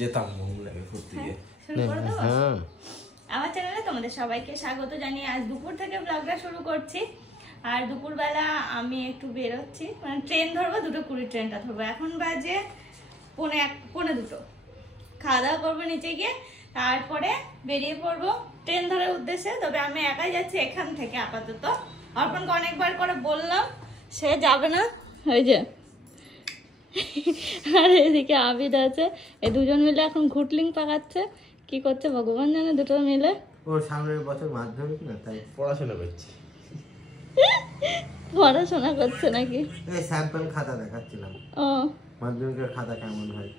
যেতাম লাগে ঘুরতে গিয়ে। আমার চ্যানেলে তোমাদের সবাইকে স্বাগত জানিয়ে আজ দুপুর থেকে ব্লগটা শুরু করছি। আর দুপুরবেলা আমি একটু বেরোচ্ছি, মানে ট্রেন ধরবো, 2:20 ট্রেনটা ধরবো। এখন বাজে 1:45। খাওয়া দাওয়া করবো নিচে গিয়ে, তারপরে বেরিয়ে পড়বো ট্রেন ধরার উদ্দেশ্যে। তবে আমি একাই যাচ্ছি এখান থেকে আপাতত। অর্পণকে অনেকবার করে বললাম, সে যাবে না। ওই যে আর এদিকে আবিদ আছে, এই দুজন মিলে এখন ঘুটলিং পাকাচ্ছে। কি করছে ভগবান জানে, দুটো মিলে। ওর সামনের বছর মাধ্যমিক না, তাই পড়াশোনা করছি। পড়াশোনা করছে নাকি? এই স্যাম্পল খাতা দেখাচ্ছিলাম, ও মাধ্যমিকের খাতা কেমন হয়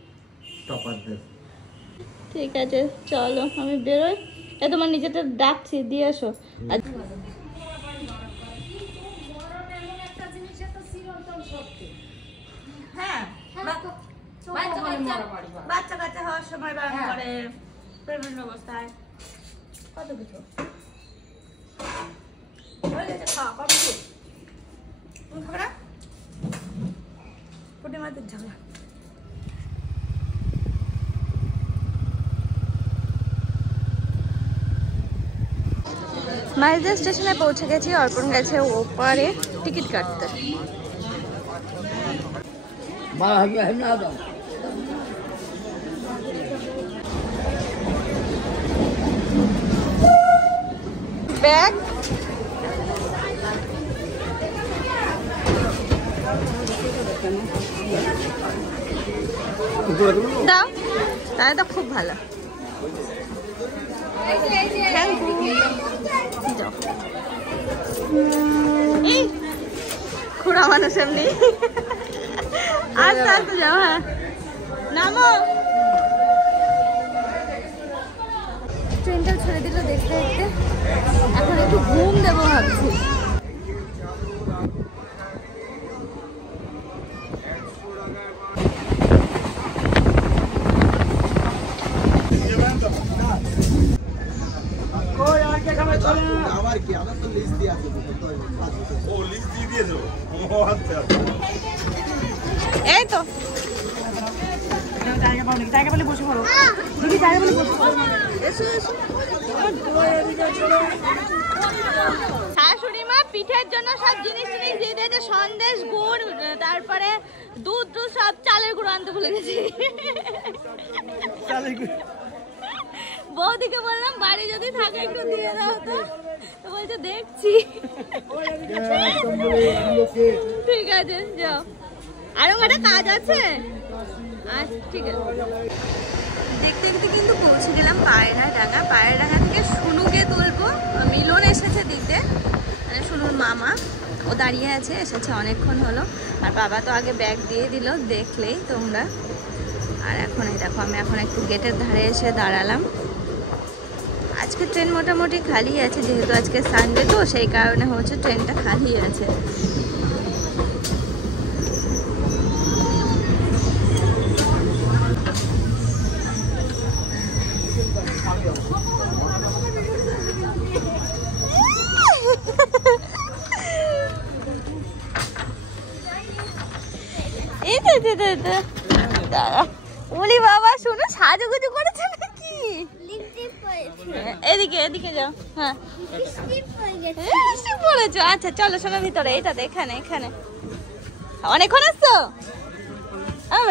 টপারদের। ঠিক আছে চলো, আমি বেরোই। এ তোমার নিচেটা ডাকছি, দিয়ে এসো। হ্যাঁ, বাচ্চা কাচ্চা হওয়ার সময় বারণ করে, প্রেগনেন্ট অবস্থায় কত কিছু হয়ে গেছে। খাওয়া কমপ্লিট। তুমি খাবে না? পুঁটি মাছের ঝাল। মাইলদা স্টেশনে পৌঁছে গেছি। অর্পণ গেছে ওপারে টিকিট কাটতে। ব্যাগ দাও, তাহলে তো খুব ভালো। খুড়া মানুষ এমনি। আস্তে আস্তে যাও। হ্যাঁ নামো। ট্রেনটা ছেড়ে দিল দেখতে দেখতে। এখন একটু ঘুম দেবো ভাবছি। এই তো জায়গা বলে বসে পড়ো দিদি, জায়গা বলে বসে পড়ো। এসো এসো। শাশুড়ি মা পিঠের জন্য সব জিনিস দিয়ে দিয়েছে, সন্দেশ, গুড়, তারপরে দুধ সব। চালের গুঁড়ো আনতে ভুলে গেছি। বৌদিকে বললাম বাড়ি যদি থাকে একটু দিয়ে দাও তো, বলছে দেখছি। ঠিক আছে যাও, আরো একটা কাজ আছে। আচ্ছা ঠিক আছে। দেখতে দেখতে কিন্তু পৌঁছে গেলাম পায়রাডাঙ্গা। পায়রাডাঙ্গা থেকে শুনুকে তুলবো। মিলন এসেছে দিতে, মানে শুনুর মামা। ও দাঁড়িয়ে আছে, এসেছে অনেকক্ষণ হলো। আর বাবা তো আগে ব্যাগ দিয়ে দিল, দেখলেই তোমরা। আর এখন এই দেখো, আমি এখন একটু গেটের ধারে এসে দাঁড়ালাম। আজকে ট্রেন মোটামুটি খালি আছে, যেহেতু আজকে সানডে তো সেই কারণে হচ্ছে ট্রেনটা খালি আছে। ওলি বাবা, শোনো সাজুগুজু করেছে নাকি? এদিকে এদিকে যাও। হ্যাঁ পড়েছো। আচ্ছা চলো শোনো ভিতরে, এইটাতে এখানে এখানে। অনেকক্ষণ আসছো?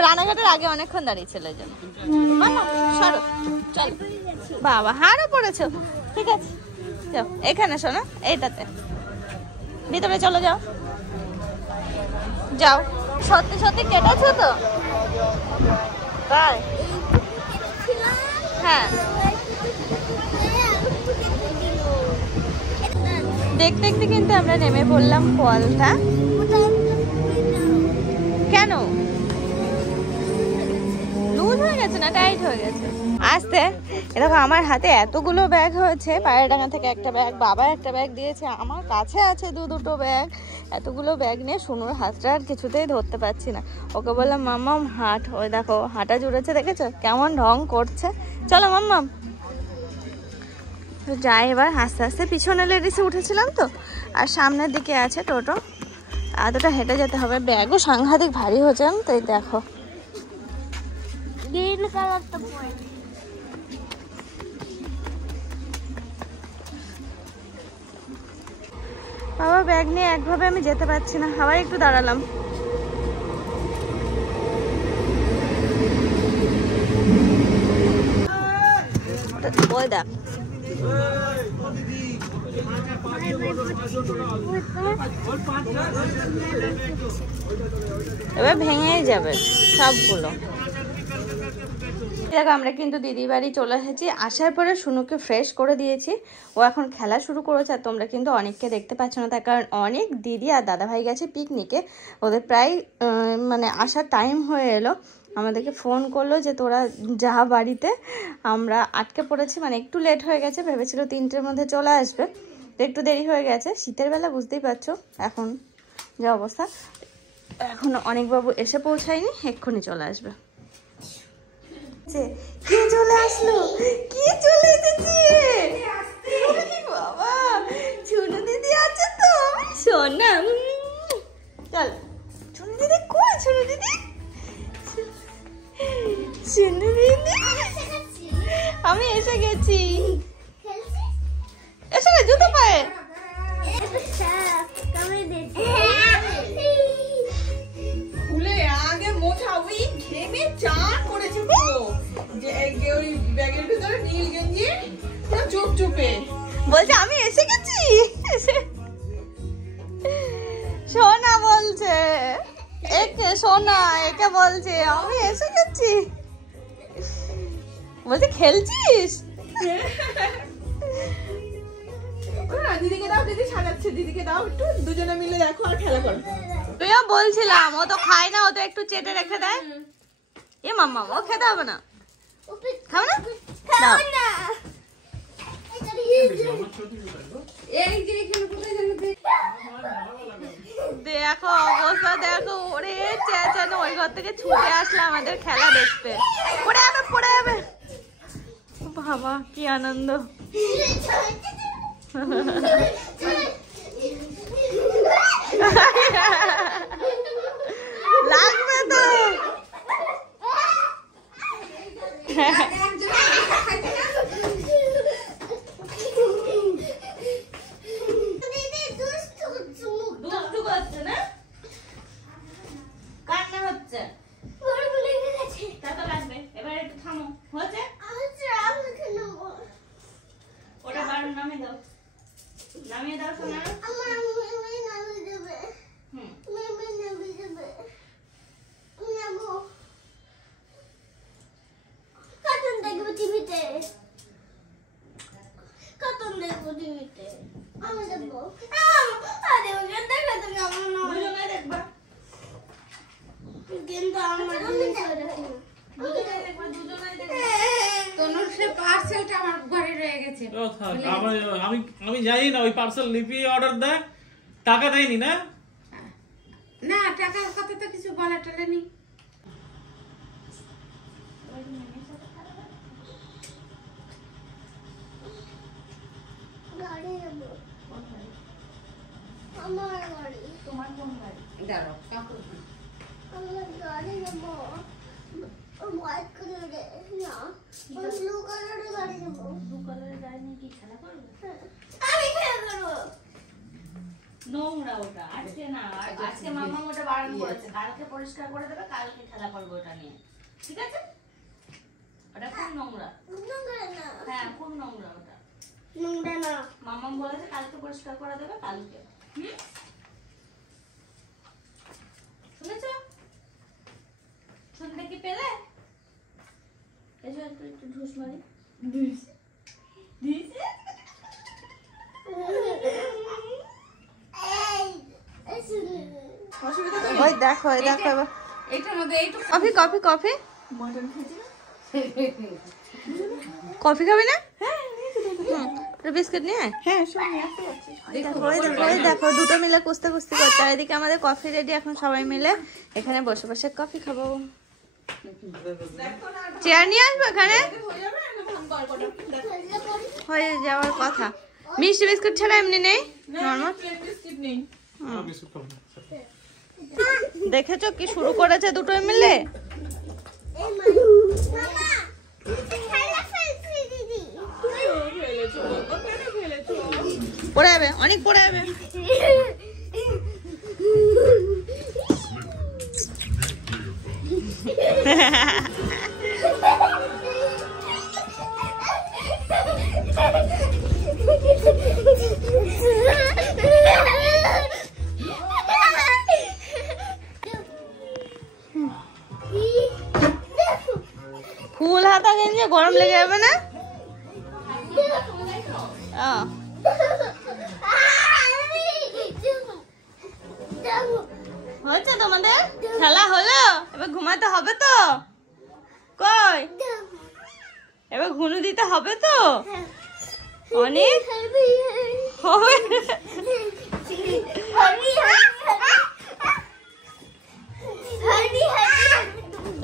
রানাঘাটের আগে অনেকক্ষণ দাঁড়িয়ে ছিল এই জন্য। সরো চল। বাবা হারও পড়েছো, ঠিক আছে যাও এখানে শোনো, এইটাতে ভিতরে চলো, যাও যাও। সত্যি সত্যি কেটেছো তো? তাই? হ্যাঁ দেখতে দেখতে কিন্তু আমরা নেমে পড়লাম কলটা। কেন লুজ হয়ে গেছে না টাইট হয়ে গেছে? আসতে এরকম আমার হাতে এতগুলো ব্যাগ হয়েছে। পায়রাডাঙ্গা থেকে একটা ব্যাগ, বাবা একটা ব্যাগ দিয়েছে, আমার কাছে আছে দুটো ব্যাগ। এতগুলো ব্যাগ নিয়ে শুনুর হাতটা আর কিছুতেই ধরতে পারছি না। ওকে বললাম মাম্মাম হাঁট। ওই দেখো হাঁটা জুড়েছে, দেখেছো কেমন ঢং করছে। চলো মাম্মাম যাই এবার আস্তে আস্তে। পিছনে লেডিসে উঠেছিলাম তো, আর সামনের দিকে আছে টোটো। এতটা হেঁটে যেতে হবে, ব্যাগও সাংঘাতিক ভারী হচ্ছে। তো এই দেখো গ্রিন কালারটা পরে বাবা ব্যাগ নিয়ে একভাবে আমি যেতে পারছি না, আবার একটু দাঁড়ালাম। ওই দেখ এবার ভেঙেই যাবে সবগুলো। দেখো আমরা কিন্তু দিদি বাড়ি চলে এসেছি। আসার পরে শুনুকে ফ্রেশ করে দিয়েছি, ও এখন খেলা শুরু করেছে। আর তোমরা কিন্তু অনেককে দেখতে পাচ্ছ না, তার কারণ অনেক দিদি আর দাদাভাই গেছে পিকনিকে, ওদের প্রায় মানে আসার টাইম হয়ে এলো। আমাদেরকে ফোন করলো যে তোরা যা বাড়িতে, আমরা আটকে পড়েছি, মানে একটু লেট হয়ে গেছে, ভেবেছিল 3টের মধ্যে চলে আসবে, একটু দেরি হয়ে গেছে। শীতের বেলা বুঝতেই পারছো এখন যে অবস্থা, এখন অনেকবাবু এসে পৌঁছায়নি, এক্ষুনি চলে আসবে। কে চলে আসলো, কে চলে এসেছে বাবা, ছোট দিদি আছে তো, সোনা। চল ছোট দিদি, কই ছোট দিদি, ছোট দিদি আমি এসে গেছি। এসে গে জুতো পায়ে খুলে আগে মোছা, ওই ঘেমে চান করেছে পুরো, যে ওই ব্যাগের ভিতরে নীল গেঞ্জি পুরো চুপ চুপে বলছে আমি এসে গেছি। সোনা বলছে, একে সোনা একে বলছে আমি এসে গেছি, বলছে খেলছিস। দিদিকে দাও, দিদি সাজাচ্ছে, দিদিকে দাও একটু, দুজনে মিলে দেখো আর খেলা করো। তুইও বলছিলাম, ও তো খায় না, ও তো একটু চেটে রেখে দেয়। এ মাম্মা ও খেতে হবে না, খাও না, দাও। দেখো অবস্থা দেখো, ওরে চেঁচানো, ওই ঘর থেকে ছুটে আসলে আমাদের খেলা দেখতে। পড়ে যাবে পড়ে যাবে, বাবা কি আনন্দ। লাগবে তো। দুষ্টু করছে না, কান্না হচ্ছে, তা তো লাগবে। এবার একটু থামো, হচ্ছে ওটা বার নামিয়ে দাও, নামিয়ে দাও সোনা। দুজনে দেখবা, কিন্তু আমার আমি জানি না, ওই পার্সেল লিপি অর্ডার দেয়, টাকা দেয়নি না? না টাকার কথা তো কিছু বলা টলেনি। আমার গাড়ি, তোমার কোন গাড়ি? দাঁড়াও কাকু, আমার গাড়ি নেবো, হোয়াইট কালারের না, ব্লু কালারের গাড়ি নেবো। ব্লু কালারের গাড়ি নিয়ে কি খেলা করবে? আমি খেলা করবো। নোংরা ওটা, আজকে না, আজকে মাম্মা ওটা বারণ করেছে, কালকে পরিষ্কার করে দেবে, কালকে খেলা করবে ওটা নিয়ে, ঠিক আছে? ওটা খুব নোংরা। নোংরা না, হ্যাঁ খুব নোংরা ওটা, নোংরা না। মাম্মা বলেছে কালকে পরিষ্কার করে দেবে, কালকে। শুনেছ? শুনতে কি পেলে? এসো একটু একটু ঢুস মারি। ওই দেখো ওই দেখো, এইটার মধ্যে এইটু কফি কফি কফি কফি খাবি না? বিস্কুট নিয়ে আয়। হ্যাঁ সব নিয়ে ওই দেখো দুটো মিলে কুস্তে কুস্তি করছে, আর এদিকে আমাদের কফি রেডি, এখন সবাই মিলে এখানে বসে বসে কফি খাবো। চেয়ার নিয়ে আসবো এখানে, হয়ে যাওয়ার কথা। মিষ্টি বিস্কুট ছাড়া এমনি নেই নরমাল। দেখেছো কি শুরু করেছে দুটোই মিলে, মামা খেলা ফেলছি দিদি ফেলেছো বাবা, কেন ফেলেছো? পড়ে যাবে, অনেক পড়ে যাবে। ফুল হাতা গেঞ্জি গরম লেগে যাবে না? হচ্ছে তোমাদের খেলা হলো, এবার ঘুমাতে হবে তো? কই এবার ঘুনু দিতে হবে তো? অনেক হবে।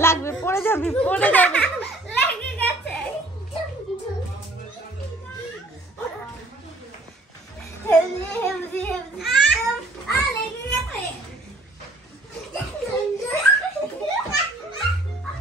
লাগবে, পড়ে যাবি, পড়ে যাবি।